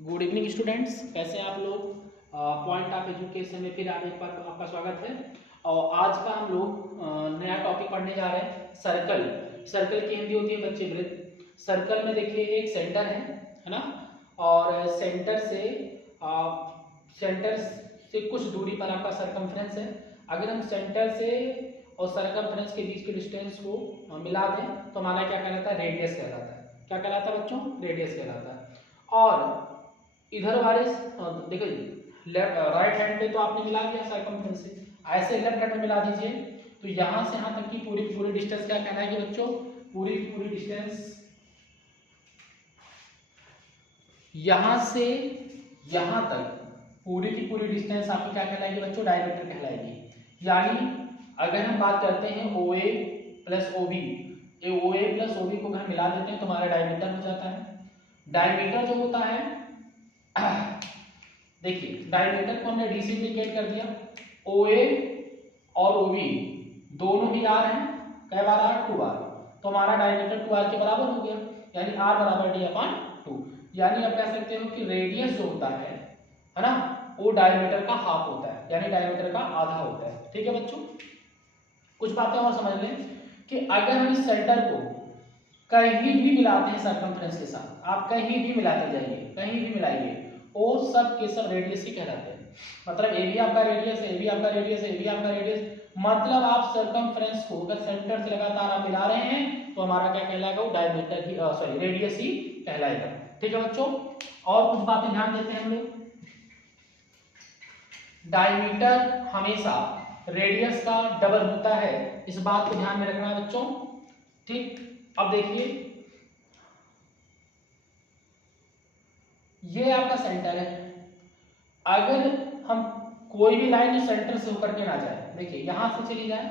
Good evening students, कैसे हैं आप लोग। पॉइंट ऑफ एजुकेशन में फिर एक बार आपका स्वागत है। और आज का हम लोग नया टॉपिक पढ़ने जा रहे हैं, सर्कल। सर्कल की हिंदी होती है बच्चे वृत्त। सर्कल में देखिए एक सेंटर है ना, और सेंटर से कुछ दूरी पर आपका सरकमफ्रेंस है। अगर हम सेंटर से और सरकमफ्रेंस के बीच के डिस्टेंस को मिला दें तो हमारा क्या कहलाता है, रेडियस कहलाता है। क्या कहलाता है बच्चों, रेडियस कहलाता है। और इधर वाले देखिए राइट हैंड पे तो आपने मिला दिया सरकमफ्रेंस से, ऐसे लेफ्ट हैंड में मिला दीजिए तो यहां से यहां तक की पूरी की पूरी डिस्टेंस क्या कहलाएगी बच्चों, पूरी की पूरी डिस्टेंस यहां से यहां तक पूरी की पूरी डिस्टेंस आपकी क्या कहलाएगी बच्चों, डायमीटर कहलाएगी। यानी अगर हम बात करते हैं OA plus OB, OA plus OB को अगर मिला देते हैं तो हमारा डायमीटर हो जाता है। डायमीटर जो होता है देखिए, डायमीटर को हमने डी से इंडिकेट कर दिया। OA और OB दोनों ही R हैं, कई बार R 2 R, तो हमारा डायमीटर 2R के बराबर हो गया, यानी R बराबर D/2। यानी आप कह सकते हो कि रेडियस जो होता है ना, वो डायमीटर का हाफ होता है, यानी डायमीटर का आधा होता है। ठीक है बच्चों, कुछ बातें और समझ लें कि अगर हम इस सेंटर को कहीं भी मिलाते हैं सर्कमफ्रेंस के साथ, आप कहीं भी मिलाते जाइए, कहीं भी मिलाइए, वो सब के सब रेडियस ही कहलाते हैं। मतलब ए भी आपका रेडियस है, ए भी आपका रेडियस है, ए भी आपका रेडियस, मतलब आप सर्कमफ्रेंस को अगर सेंटर से लगातार आप मिला रहे हैं तो हमारा क्या कहलाएगा, वो डायमीटर ही सॉरी रेडियस ही कहलाएगा। ठीक है बच्चों, और कुछ बातें ध्यान देते हैं हम लोग। डायमीटर हमेशा रेडियस का डबल होता है, इस बात को ध्यान में रखना है बच्चों। ठीक, अब देखिए ये आपका सेंटर है। अगर हम कोई भी लाइन जो सेंटर से होकर के ना जाए, देखिए यहां से चली जाए,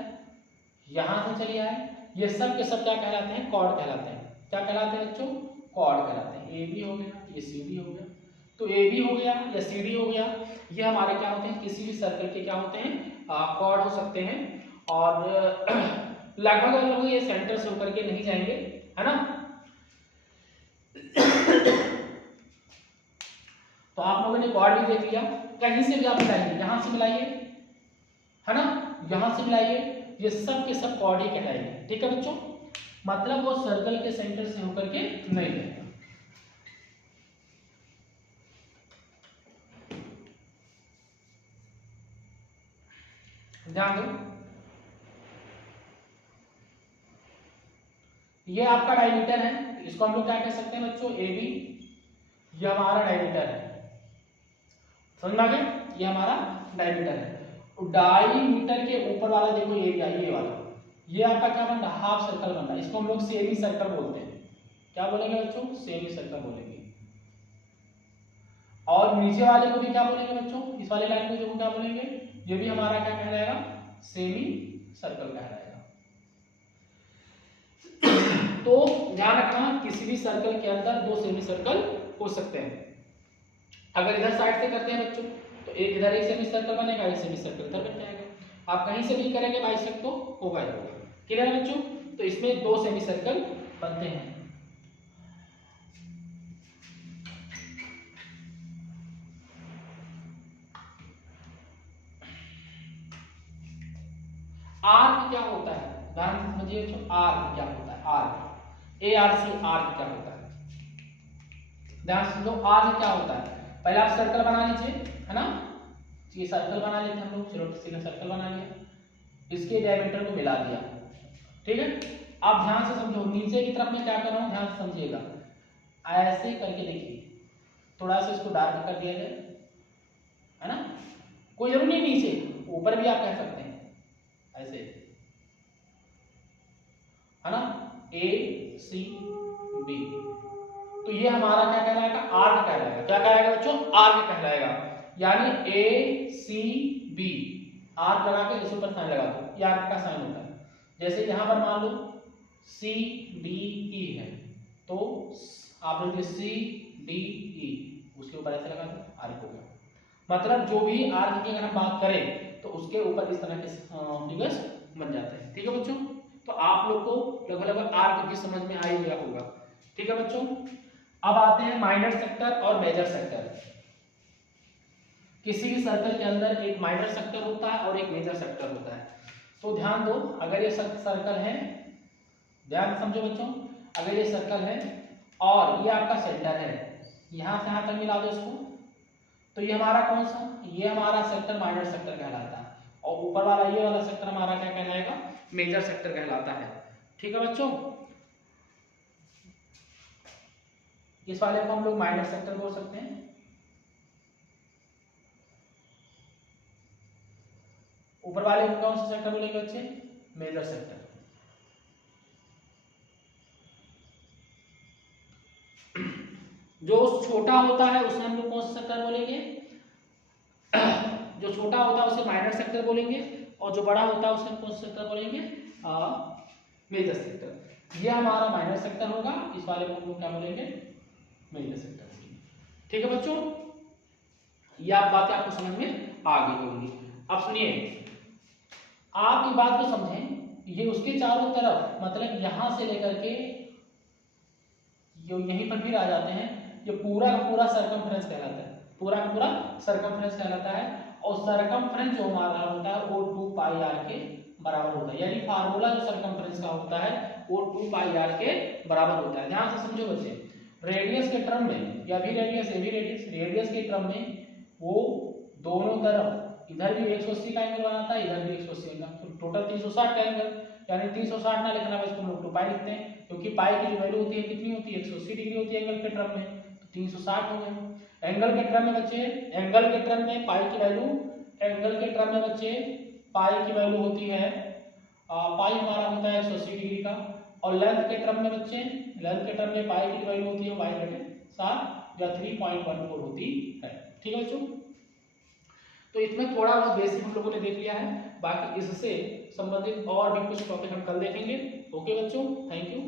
यहां से चली जाए, ये सब के सब क्या कहलाते हैं, कॉर्ड कहलाते हैं। क्या कहलाते हैं बच्चों, कॉर्ड कहलाते हैं। ए बी हो गया, ये सी डी हो गया, तो ए बी हो गया या सी डी हो गया, ये हमारे क्या होते हैं, किसी भी सर्कल के क्या होते हैं, कॉर्ड हो सकते हैं। और लगभग हम लोग ये सेंटर से होकर के नहीं जाएंगे, है ना। तो आप लोगों ने कॉर्ड भी देख लिया, कहीं से भी आप मिलाइए, यहां से मिलाइए, है ना, यहां से मिलाइए, ये सब के सब कॉर्ड ही कहलाएंगे। ठीक है बच्चों, मतलब वो सर्कल के सेंटर से होकर के नहीं जाएगा। ध्यान दो, ये आपका डायमीटर है, इसको हम लोग क्या कह सकते हैं बच्चों, ए बी, ये हमारा डायमीटर है। समझ में आ गया, ये हमारा डायमीटर है। डायमीटर के ऊपर वाला देखो एरिया, ये वाला, ये आपका क्या बन रहा है, हाफ सर्कल बन रहा है, इसको हम लोग सेमी सर्कल बोलते हैं। क्या बोलेंगे बच्चों, सेमी सर्कल बोलेंगे। और नीचे वाले को भी क्या बोलेंगे बच्चों, इस वाले लाइन को जो क्या बोलेंगे, ये भी हमारा क्या कहलाएगा, सेमी सर्कल कहलाएगा। तो ध्यान रखना, किसी भी सर्कल के अंदर दो सेमी सर्कल हो सकते हैं। अगर इधर साइड से करते हैं बच्चों तो एक इधर एक सेमी सर्कल बनेगा, एक सेमी सर्कल इधर बन जाएगा। आप कहीं से भी करेंगे बाइसेक्ट तो होगा ही होगा। क्लियर है बच्चों, तो इसमें दो सेमी सर्कल बनते हैं। आर्क क्या होता है, ध्यान से समझिए बच्चों, आर्क क्या होता है, आर्क, ARC, आर्क क्या होता है, ध्यान से समझो। आर्क क्या होता है, पहले आप सर्कल बना लीजिए, है ना, ये सर्कल बना लेते हैं हम लोग, चलो किसी ने सर्कल बना लिया, इसके डायमीटर को मिला दिया। ठीक है, आप ध्यान से समझो, नीचे की तरफ में क्या कर रहा हूं, ध्यान से समझिएगा, ऐसे करके देखिए, थोड़ा सा इसको डार्क कर दिया जाए, है ना, कोई जरूरी नहीं नीचे, ऊपर भी आप कह सकते हैं ऐसे, है ना, ACB, तो ये हमारा क्या कहलाएगा, आर्क कहलाएगा। क्या कहलाएगा बच्चों, आर्क कहलाएगा। यानी ACB, आर्क लगा के इस ऊपर साइन लगा दो, ये आर्क का साइन होता है। जैसे यहां पर मान लो CDE है, तो आप लोग CDE उसके ऊपर ऐसे लगा दो, आर्क हो गया। मतलब जो भी आर्क की अगर हम बात करें तो उसके ऊपर इस तरह के फिगर्स बन जाते हैं। ठीक है बच्चों, तो आप लोग को लगभग आर्क भी समझ में आ ही गया होगा। ठीक है बच्चों, अब आते हैं माइनर सेक्टर और मेजर सेक्टर। किसी भी सर्कल के अंदर एक माइनर सेक्टर होता है और एक मेजर सेक्टर होता है। तो ध्यान दो, अगर ये सर्कल है, ध्यान समझो बच्चों, अगर ये सर्कल है और ये आपका सेंटर है, यहां से यहां तक मिला दो इसको, तो ये हमारा कौन सा, ये हमारा सेक्टर माइनर सेक्टर कहलाता है, और ऊपर वाला ये वाला सेक्टर हमारा क्या कहलाएगा, मेजर सेक्टर कहलाता है। ठीक है बच्चों, इस वाले को हम लोग माइनर सेक्टर बोल सकते हैं, ऊपर वाले को कौन सा सेक्टर बोलेंगे बच्चे, मेजर सेक्टर। जो छोटा होता है उसे हम लोग कौन सा सेक्टर बोलेंगे, जो छोटा होता है उसे माइनर सेक्टर बोलेंगे, और जो बड़ा होता है उसे हम कौन सा सेक्टर बोलेंगे, मेजर सेक्टर। ये हमारा माइनर सेक्टर होगा, इस वाले को हम लोग क्या बोलेंगे, मेजर सेक्टर। ठीक है बच्चों, ये आप बातें आपको समझ में आ गई होंगी। अब सुनिए, आप ये बात को समझें, ये उसके चारों तरफ, मतलब यहां से लेकर के जो यहीं पर फिर आ जाते हैं, ये पूरा का पूरा सर्कमफ्रेंस कहलाता है, पूरा का पूरा सर्कमफ्रेंस कहलाता है। और सर्कमफ्रेंस जो हमारा होता है वो 2 पाई आर के बराबर होता है, यानी फार्मूला जो सर्कमफ्रेंस का होता है वो 2 पाई आर के बराबर होता है। ध्यान से समझो बच्चे, रेडियस के टर्म में, या भी रेडियस ये भी रेडियस के क्रम में वो दोनों तरफ, इधर भी 180 का एंगल बनाता है, इधर भी 180 का, तो टोटल 360 का एंगल, यानी 360 ना लिखना है, इसको हम लोग 2 पाई लिखते हैं, क्योंकि पाई की जो वैल्यू होती है कितनी होती है, 180 डिग्री होती है एंगल के टर्म में, तो 360 हो गया। एंगल के टर्म में बच्चे, एंगल के टर्म में पाई की वैल्यू, एंगल के टर्म में बच्चे पाई की वैल्यू होती है, पाई हमारा होता है 180 डिग्री का, और लेंथ के टर्म में बच्चे, लेंथ के टर्म में पाई की वैल्यू होती है पाई बटे 7 या 3.14 होती है। ठीक है बच्चों, तो इसमें थोड़ा बहुत बेसिक हम लोगों ने देख लिया है, बाकी इससे संबंधित और भी कुछ टॉपिक हम कल देखेंगे। ओके बच्चों, थैंक यू।